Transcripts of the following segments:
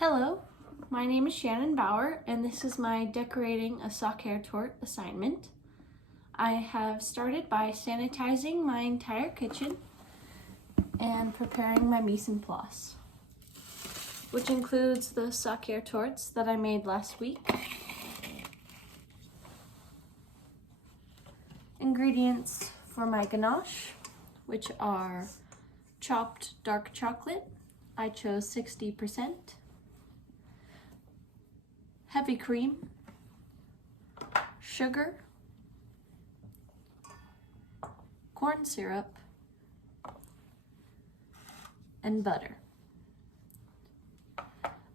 Hello, my name is Shannon Bauer, and this is my decorating a Sacher torte assignment. I have started by sanitizing my entire kitchen and preparing my mise en place, which includes the Sacher tortes that I made last week. Ingredients for my ganache, which are chopped dark chocolate. I chose 60%. Heavy cream, sugar, corn syrup, and butter.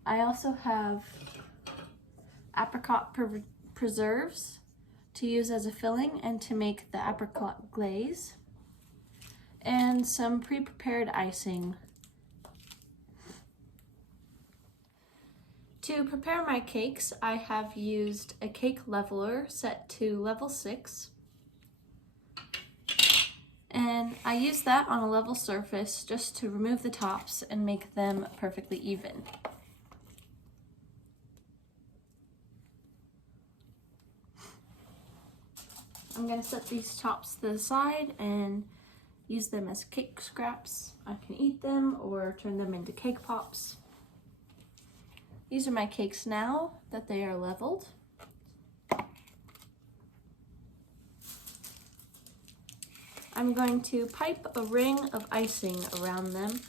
I also have apricot preserves to use as a filling and to make the apricot glaze, and some pre-prepared icing. To prepare my cakes, I have used a cake leveler set to level 6. And I use that on a level surface just to remove the tops and make them perfectly even. I'm going to set these tops to the side and use them as cake scraps. I can eat them or turn them into cake pops. These are my cakes now that they are leveled. I'm going to pipe a ring of icing around them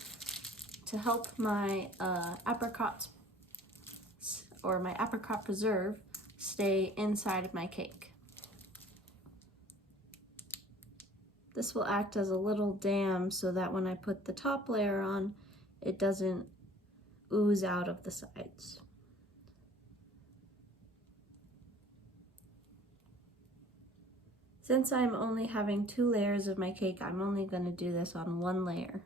to help my apricots or my apricot preserve stay inside of my cake. This will act as a little dam so that when I put the top layer on, it doesn't ooze out of the sides. Since I'm only having 2 layers of my cake, I'm only going to do this on 1 layer.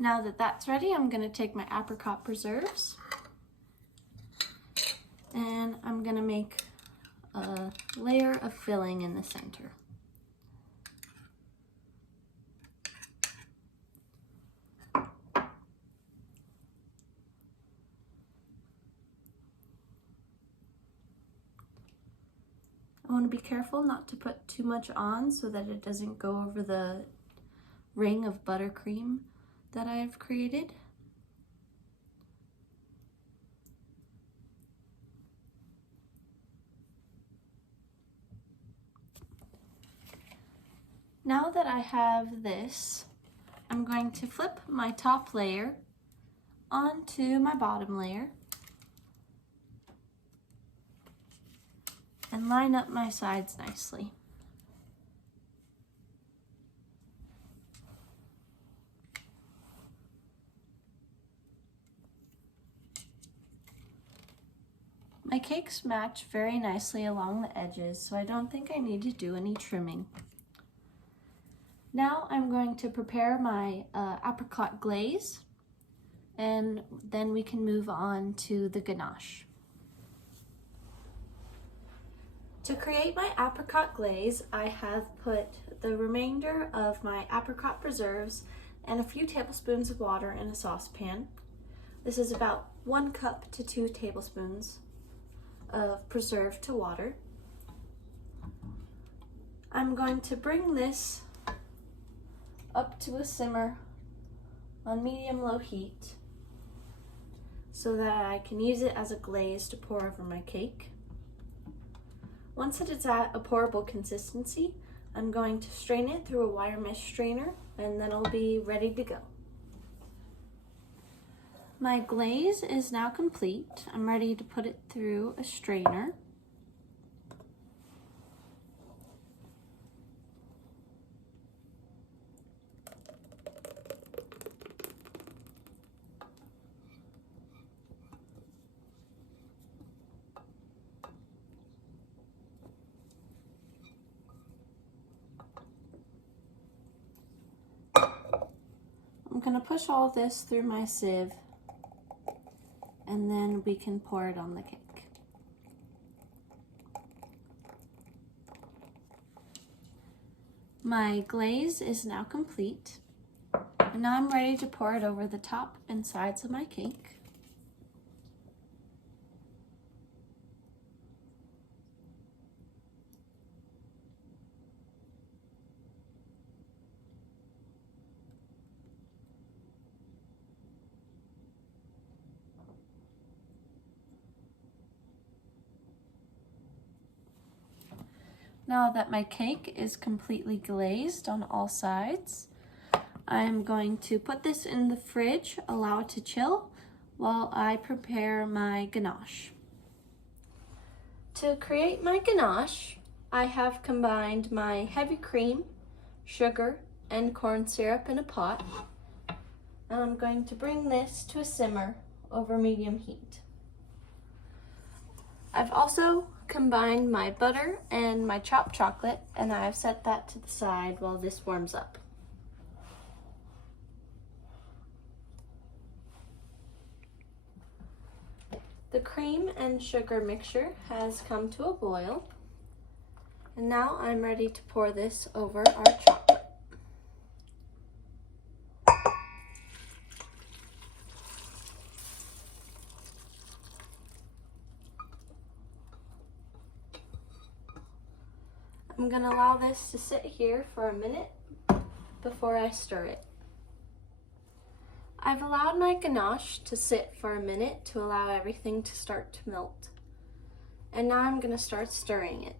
Now that that's ready, I'm going to take my apricot preserves and I'm going to make a layer of filling in the center. I want to be careful not to put too much on so that it doesn't go over the ring of buttercream that I have created. Now that I have this, I'm going to flip my top layer onto my bottom layer and line up my sides nicely. My cakes match very nicely along the edges, so I don't think I need to do any trimming. Now I'm going to prepare my apricot glaze, and then we can move on to the ganache. To create my apricot glaze, I have put the remainder of my apricot preserves and a few tablespoons of water in a saucepan. This is about 1 cup to 2 tablespoons of preserve to water. I'm going to bring this up to a simmer on medium-low heat so that I can use it as a glaze to pour over my cake. Once it is at a pourable consistency, I'm going to strain it through a wire mesh strainer and then it'll be ready to go. My glaze is now complete. I'm ready to put it through a strainer. I'm going to push all this through my sieve and then we can pour it on the cake. My glaze is now complete, and now I'm ready to pour it over the top and sides of my cake. Now that my cake is completely glazed on all sides, I'm going to put this in the fridge, allow it to chill, while I prepare my ganache. To create my ganache, I have combined my heavy cream, sugar, and corn syrup in a pot, and I'm going to bring this to a simmer over medium heat. I've also combined my butter and my chopped chocolate, and I've set that to the side while this warms up. The cream and sugar mixture has come to a boil, and now I'm ready to pour this over our chocolate. I'm going to allow this to sit here for a minute before I stir it. I've allowed my ganache to sit for a minute to allow everything to start to melt. And now I'm going to start stirring it.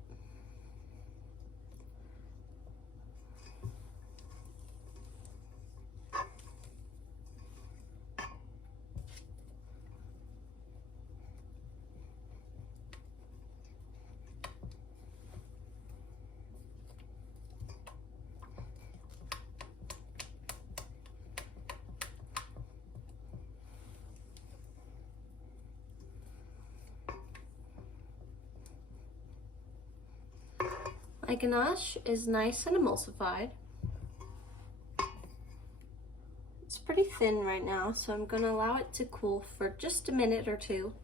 My ganache is nice and emulsified. It's pretty thin right now, so I'm going to allow it to cool for just a minute or two,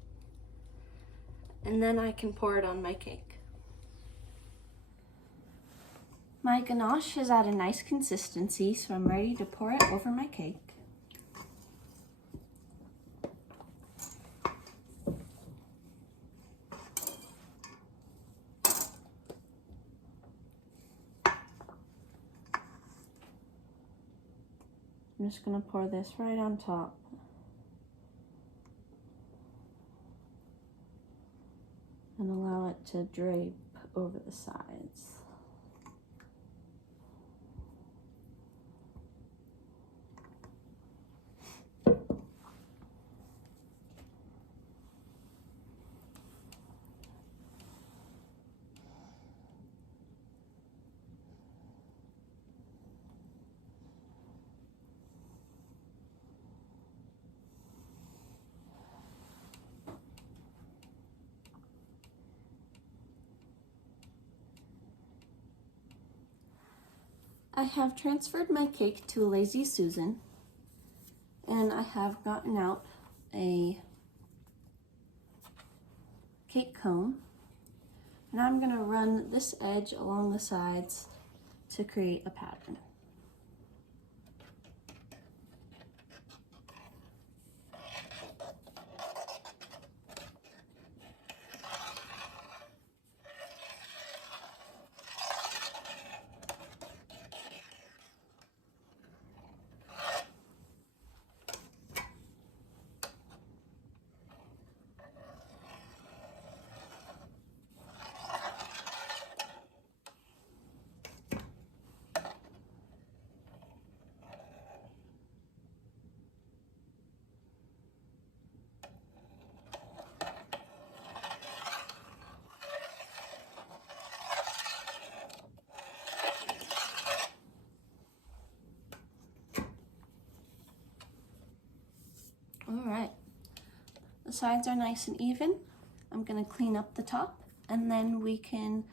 and then I can pour it on my cake. My ganache is at a nice consistency, so I'm ready to pour it over my cake. I'm just going to pour this right on top. And allow it to drape over the sides. I have transferred my cake to a Lazy Susan, and I have gotten out a cake comb, and I'm going to run this edge along the sides to create a pattern. All right, the sides are nice and even. I'm going to clean up the top, and then we can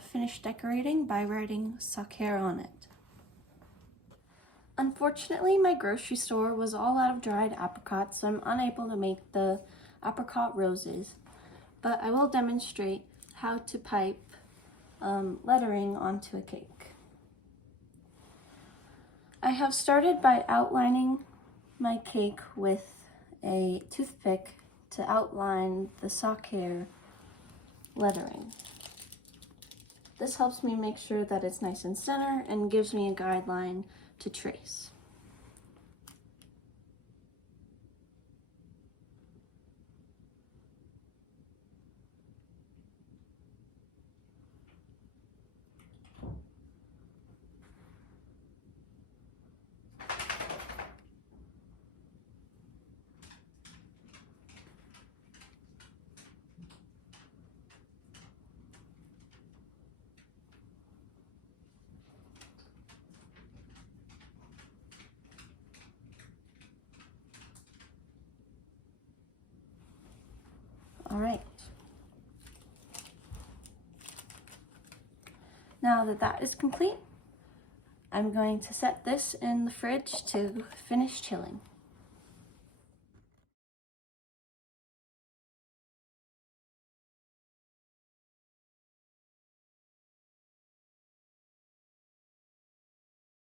finish decorating by writing Sacher on it. Unfortunately, my grocery store was all out of dried apricots, so I'm unable to make the apricot roses, but I will demonstrate how to pipe lettering onto a cake. I have started by outlining my cake with a toothpick to outline the Sacher lettering. This helps me make sure that it's nice and center and gives me a guideline to trace. All right. Now that that is complete, I'm going to set this in the fridge to finish chilling.